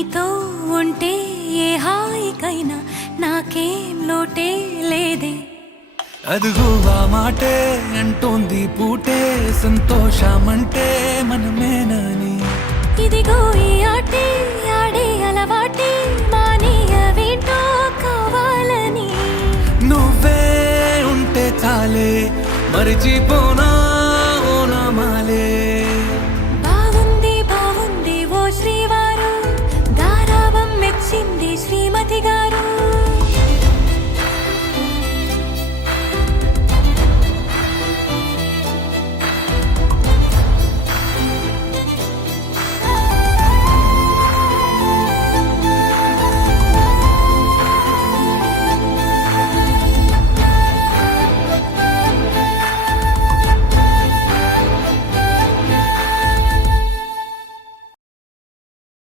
నీతో ఉంటే ఏ హాయికైనా నాకేం లోటే లేదే. అదుగు ఆ మాటే అంటోంది పూటే సంతోషమంటే మనమేనని. ఇదిగో ఈ ఆటే ఆడే అలవాటే మానేయవేంటో కావాలని. నువ్వే ఉంటే చాలే మరిచిపోనా